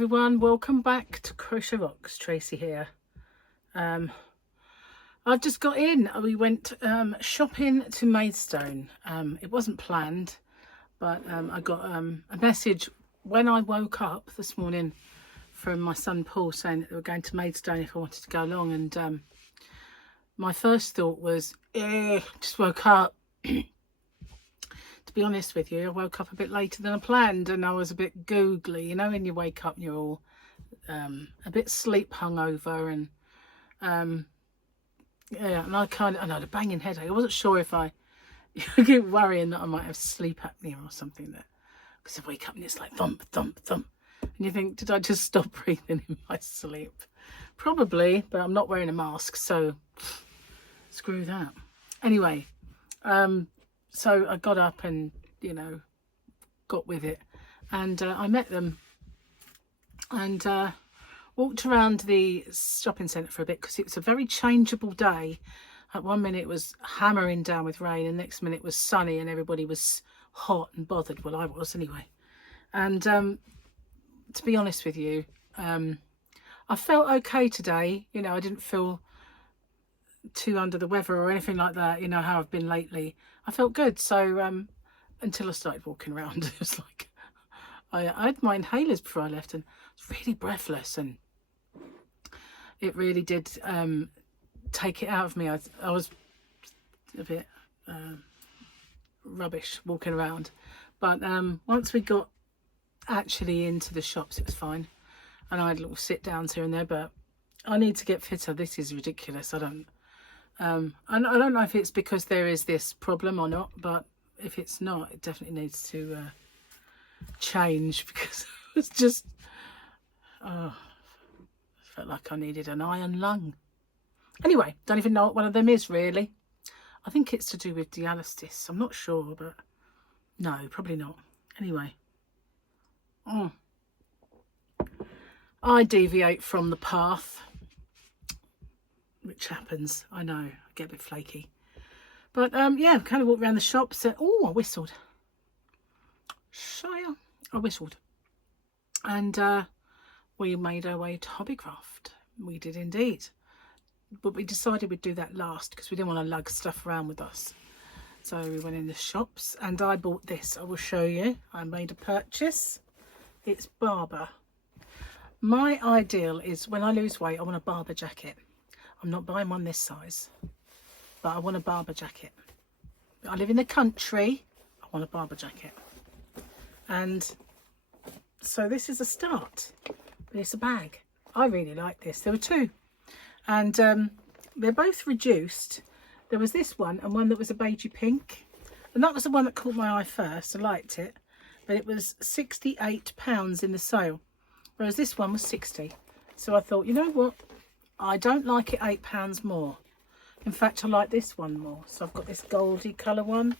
Everyone, welcome back to Crochet Rocks. Tracy here. I've just got in. We went shopping to Maidstone. It wasn't planned, but I got a message when I woke up this morning from my son Paul saying that they were going to Maidstone if I wanted to go along, and my first thought was, just woke up. To be honest with you, I woke up a bit later than I planned, and I was a bit googly. You know, when you wake up and you're all a bit sleep hungover, and yeah, and I had a banging headache. I wasn't sure if I keep worrying that I might have sleep apnea or something, that because I wake up and it's like thump, thump, thump, and you think, did I just stop breathing in my sleep? Probably, but I'm not wearing a mask, so screw that. Anyway, so I got up and, you know, got with it, and I met them and walked around the shopping centre for a bit, because it was a very changeable day. At one minute it was hammering down with rain, and next minute it was sunny and everybody was hot and bothered. Well, I was anyway. And to be honest with you, I felt okay today. You know, I didn't feel too under the weather or anything like that, you know how I've been lately. I felt good. So until I started walking around, it was like I had my inhalers before I left, and I was really breathless, and it really did take it out of me. I was a bit rubbish walking around, but once we got actually into the shops, it was fine, and I had little sit downs here and there. But I need to get fitter. This is ridiculous. I don't know if it's because there is this problem or not, but if it's not, it definitely needs to change, because it was just, I felt like I needed an iron lung. Anyway, don't even know what one of them is really. I think it's to do with dialysis. I'm not sure, but no, probably not. Anyway, I deviate from the path, which happens. I know, I get a bit flaky, but yeah, kind of walked around the shops. Oh, I whistled. Shire, I whistled, and we made our way to Hobbycraft. We did indeed, but we decided we'd do that last because we didn't want to lug stuff around with us. So we went in the shops, and I bought this. I will show you. I made a purchase. It's Barber. My ideal is, when I lose weight, I want a Barber jacket. I'm not buying one this size, but I want a Barber jacket. I live in the country. I want a Barber jacket. And so this is a start, but it's a bag. I really like this. There were two, and they're both reduced. There was this one and one that was a beigey pink, and that was the one that caught my eye first. I liked it, but it was £68 in the sale, whereas this one was 60. So I thought, you know what? I don't like it £8 more. In fact, I like this one more. So I've got this goldy colour one,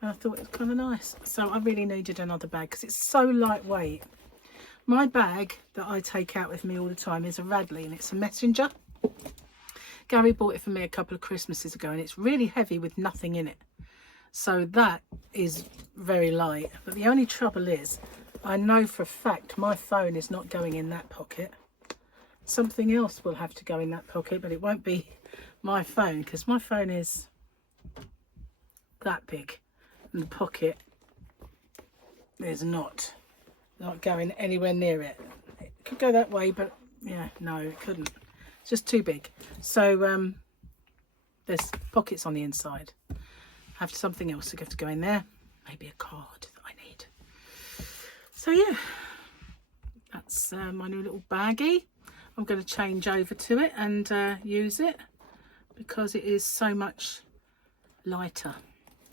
and I thought it was kind of nice. So I really needed another bag because it's so lightweight. My bag that I take out with me all the time is a Radley, and it's a messenger. Gary bought it for me a couple of Christmases ago, and it's really heavy with nothing in it. So that is very light. But the only trouble is, I know for a fact my phone is not going in that pocket. Something else will have to go in that pocket, but it won't be my phone, because my phone is that big, and the pocket is not going anywhere near it. It could go that way, but yeah, no, it couldn't. It's just too big. So there's pockets on the inside. Have something else to have to go in there. Maybe a card that I need. So yeah, that's my new little baggie. I'm going to change over to it and use it, because it is so much lighter.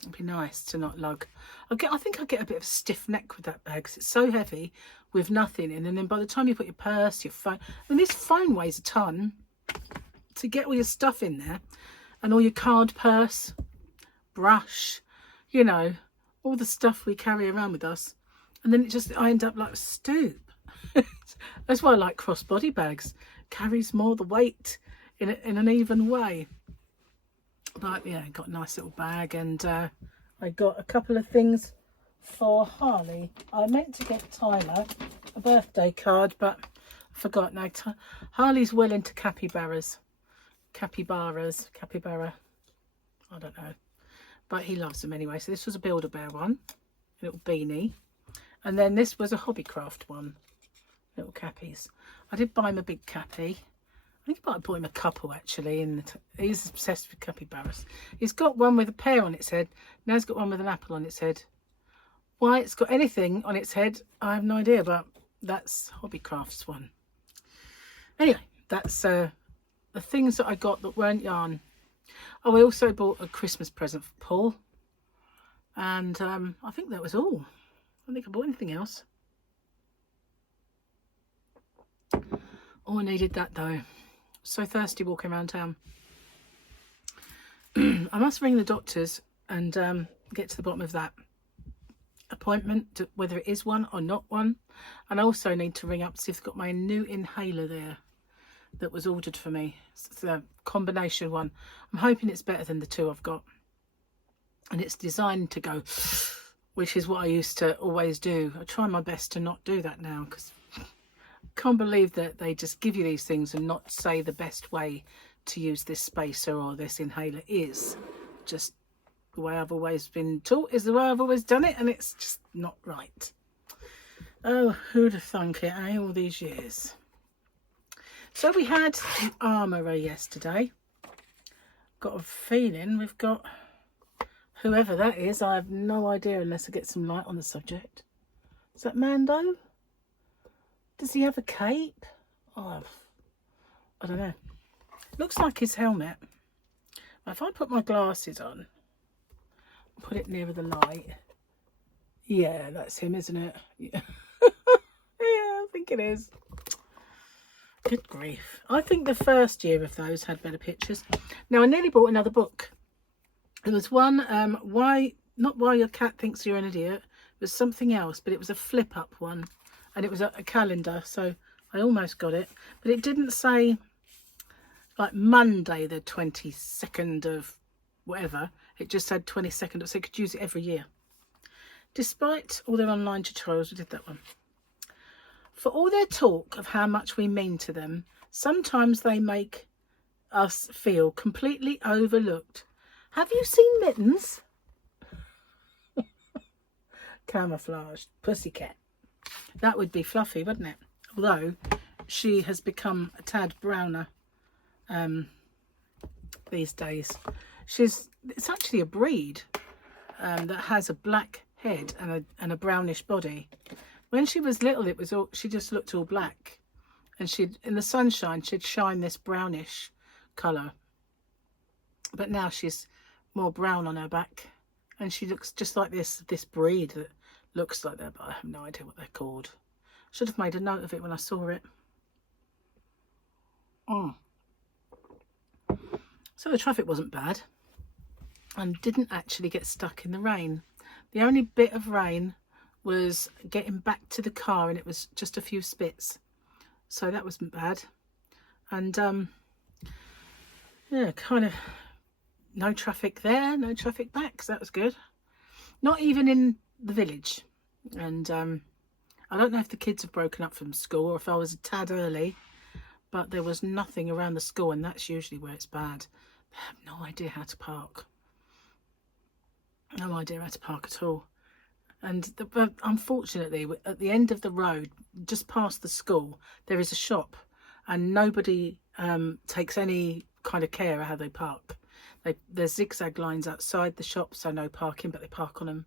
It'd be nice to not lug. I think I get a bit of a stiff neck with that bag because it's so heavy with nothing in, and then by the time you put your purse, your phone, I mean, this phone weighs a ton, to get all your stuff in there, and all your card, purse, brush, you know, all the stuff we carry around with us, and then I end up like a stoop. That's why I like crossbody bags. Carries more the weight in an even way. But yeah, got a nice little bag, and I got a couple of things for Harley. I meant to get Tyler a birthday card, but I forgot. Now Harley's well into capybara, I don't know, but he loves them anyway. So this was a Build-A-Bear one, a little beanie, and then this was a Hobbycraft one, little cappies. I did buy him a big cappy. I think I bought him a couple actually, and he's obsessed with capybaras. He's got one with a pear on its head. Now he's got one with an apple on its head. Why it's got anything on its head, I have no idea, but that's Hobbycraft's one. Anyway, that's the things that I got that weren't yarn. Oh, I also bought a Christmas present for Paul, and I think that was all. I don't think I bought anything else. Oh, I needed that though. So thirsty walking around town. I must ring the doctors and get to the bottom of that appointment, whether it is one or not one. And I also need to ring up to see if they've got my new inhaler there that was ordered for me. It's a combination one. I'm hoping it's better than the two I've got, and it's designed to go, which is what I used to always do. I try my best to not do that now, because can't believe that they just give you these things and not say the best way to use this spacer or this inhaler is. Just the way I've always been taught is the way I've always done it, and it's just not right. Oh, who'd have thunk it, eh, all these years. So we had an armourer yesterday. Got a feeling we've got whoever that is. I have no idea unless I get some light on the subject. Is that Mando? Does he have a cape? Oh, I don't know. Looks like his helmet. If I put my glasses on, put it nearer the light. Yeah, that's him, isn't it? Yeah, yeah, I think it is. Good grief. I think the first year of those had better pictures. Now, I nearly bought another book. There was one, not why your cat thinks you're an idiot. It was something else, but it was a flip-up one. And it was a calendar, so I almost got it. But it didn't say, like, Monday the 22nd of whatever. It just said 22nd, so you could use it every year. Despite all their online tutorials, we did that one. For all their talk of how much we mean to them, sometimes they make us feel completely overlooked. Have you seen Mittens? Camouflaged pussycat. That would be Fluffy, wouldn't it? Although she has become a tad browner these days. It's actually a breed that has a black head and a brownish body. When she was little, she just looked all black, and in the sunshine she'd shine this brownish colour. But now she's more brown on her back, and she looks just like this breed that looks like that, but I have no idea what they're called. Should have made a note of it when I saw it. So the traffic wasn't bad, and didn't actually get stuck in the rain. The only bit of rain was getting back to the car, and it was just a few spits, so that wasn't bad. And yeah, kind of no traffic there, no traffic back, so that was good. Not even in the village. And I don't know if the kids have broken up from school or if I was a tad early, but there was nothing around the school, and that's usually where it's bad. I have no idea how to park. No idea how to park at all. And unfortunately, at the end of the road, just past the school, there is a shop, and nobody takes any kind of care of how they park. There's zigzag lines outside the shop, so no parking, but they park on them.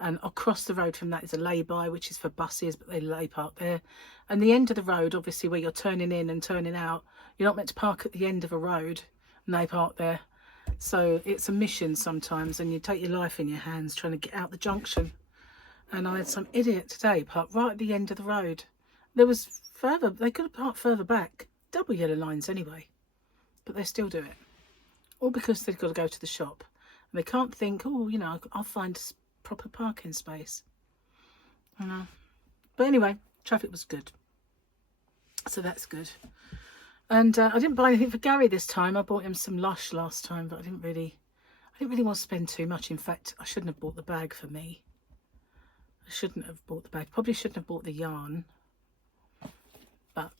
And across the road from that is a lay-by, which is for buses, but they lay park there. And the end of the road, obviously, where you're turning in and turning out, you're not meant to park at the end of a road, and they park there. So it's a mission sometimes, and you take your life in your hands trying to get out the junction. And I had some idiot today park right at the end of the road. There was further, they could have parked further back, double yellow lines anyway, but they still do it. All because they've got to go to the shop, and they can't think, oh, you know, I'll find a proper parking space. But anyway, traffic was good, so that's good. And I didn't buy anything for Gary this time. I bought him some Lush last time, but I didn't really want to spend too much. In fact, I shouldn't have bought the bag for me. I shouldn't have bought the bag. Probably shouldn't have bought the yarn. But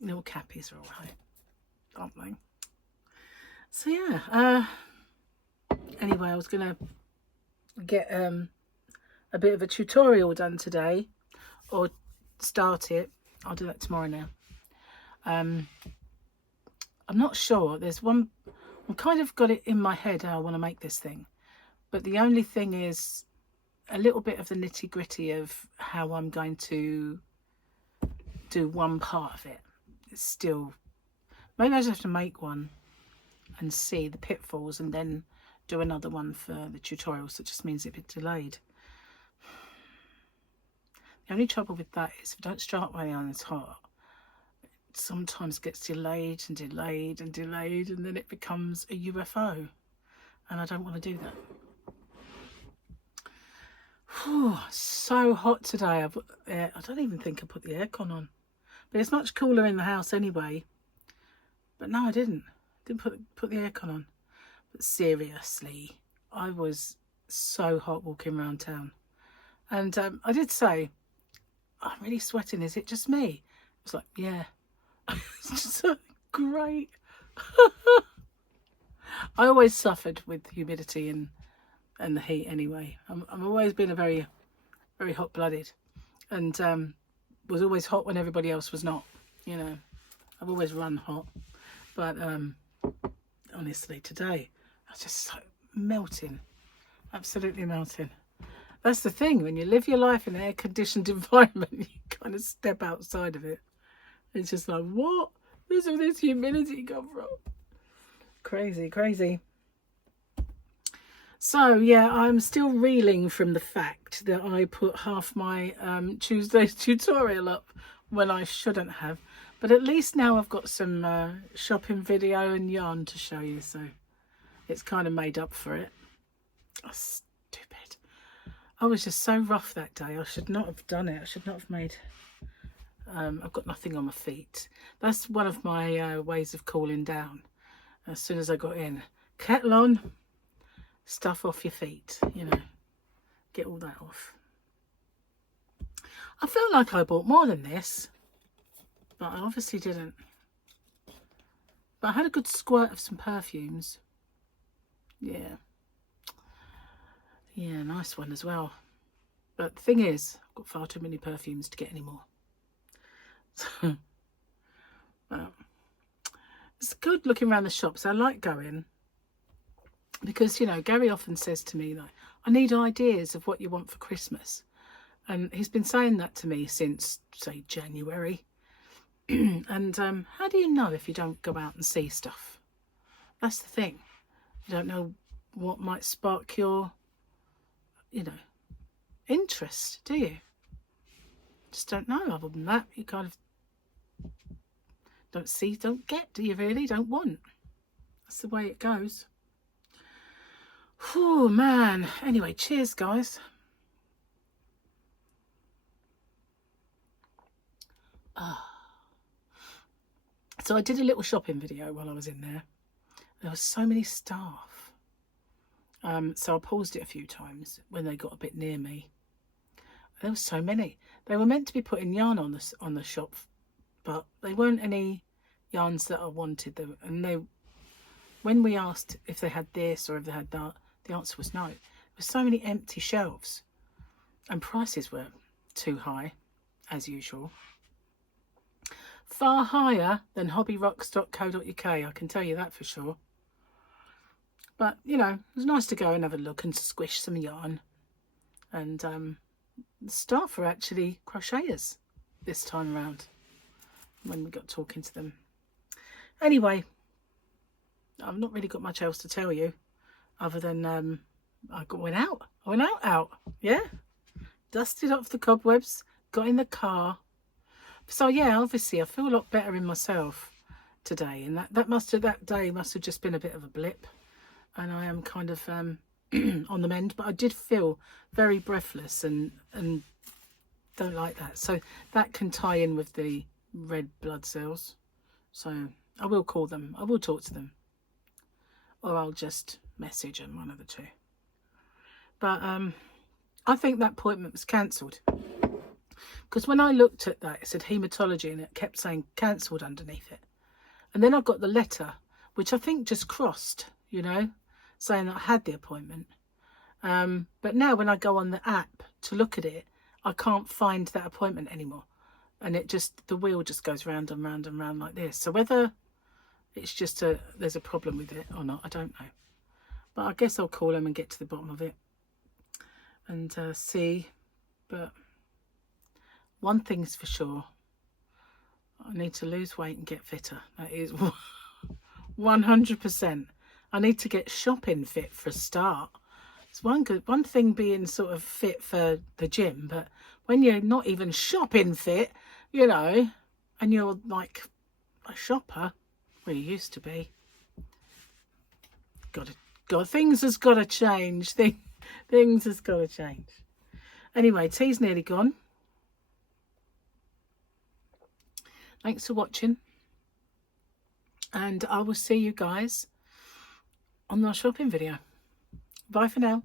little cappies are all right, aren't they? So yeah, anyway, I was going to get a bit of a tutorial done today, or start it. I'll do that tomorrow now. I'm not sure. There's one, I've kind of got it in my head how I want to make this thing. But the only thing is a little bit of the nitty gritty of how I'm going to do one part of it. It's still, maybe I just have to make one and see the pitfalls and then do another one for the tutorial. So it just means it's a bit delayed. The only trouble with that is if I don't start my yarn as hot, it sometimes gets delayed and delayed and delayed, and then it becomes a UFO. And I don't want to do that. Whew, so hot today. I don't even think I put the aircon on. But it's much cooler in the house anyway. But no, I didn't. Didn't put the aircon on. But seriously, I was so hot walking around town. And I did say, I'm really sweating. Is it just me? I was like, yeah. It's just so great. I always suffered with humidity and the heat anyway. I've always been a very, very hot-blooded, and was always hot when everybody else was not. You know, I've always run hot. But honestly, today I was just so melting, absolutely melting. That's the thing, when you live your life in an air-conditioned environment, you kind of step outside of it. It's just like, what? Where's all this humidity come from? Crazy, crazy. So, yeah, I'm still reeling from the fact that I put half my Tuesday's tutorial up when I shouldn't have. But at least now I've got some shopping video and yarn to show you, so it's kind of made up for it. Oh, stupid. I was just so rough that day. I should not have done it. I should not have made... I've got nothing on my feet. That's one of my ways of cooling down. As soon as I got in, kettle on, stuff off your feet, you know, get all that off. I felt like I bought more than this, but I obviously didn't. But I had a good squirt of some perfumes. Yeah. Yeah, nice one as well. But the thing is, I've got far too many perfumes to get any more. So, well, it's good looking around the shops. I like going because, you know, Gary often says to me, like, I need ideas of what you want for Christmas. And he's been saying that to me since, say, January. And how do you know if you don't go out and see stuff? That's the thing. You don't know what might spark your, you know, interest, do you? Just don't know. Other than that, you kind of don't see, don't get, do you really? Don't want. That's the way it goes. Oh, man. Anyway, cheers, guys. So I did a little shopping video while I was in there. There were so many staff. So I paused it a few times when they got a bit near me. There were so many. They were meant to be putting yarn on the shop, but they weren't any yarns that I wanted them. And when we asked if they had this or if they had that, the answer was no. There were so many empty shelves, and prices were too high, as usual. Far higher than hobbyrocks.co.uk, I can tell you that for sure. But, you know, it was nice to go and have a look and squish some yarn. And the staff are actually crocheters this time around when we got talking to them. Anyway, I've not really got much else to tell you other than I went out, yeah. Dusted off the cobwebs, got in the car. So yeah, obviously I feel a lot better in myself today, and that day must have just been a bit of a blip, and I am kind of on the mend. But I did feel very breathless and don't like that. So that can tie in with the red blood cells. So I will call them. I will talk to them, or I'll just message them, one of the two. But I think that appointment was cancelled. Because when I looked at that, it said haematology and it kept saying cancelled underneath it. And then I got the letter, which I think just crossed, you know, saying that I had the appointment. But now when I go on the app to look at it, I can't find that appointment anymore. And it just, the wheel just goes round and round and round like this. So whether it's just there's a problem with it or not, I don't know. But I guess I'll call them and get to the bottom of it and see. But one thing's for sure, I need to lose weight and get fitter. That is 100%. I need to get shopping fit for a start. It's one thing being sort of fit for the gym, but when you're not even shopping fit, you know, and you're like a shopper, well, you used to be. Things has got to change. Things has got to change. Anyway, tea's nearly gone. Thanks for watching. And I will see you guys on our shopping video. Bye for now.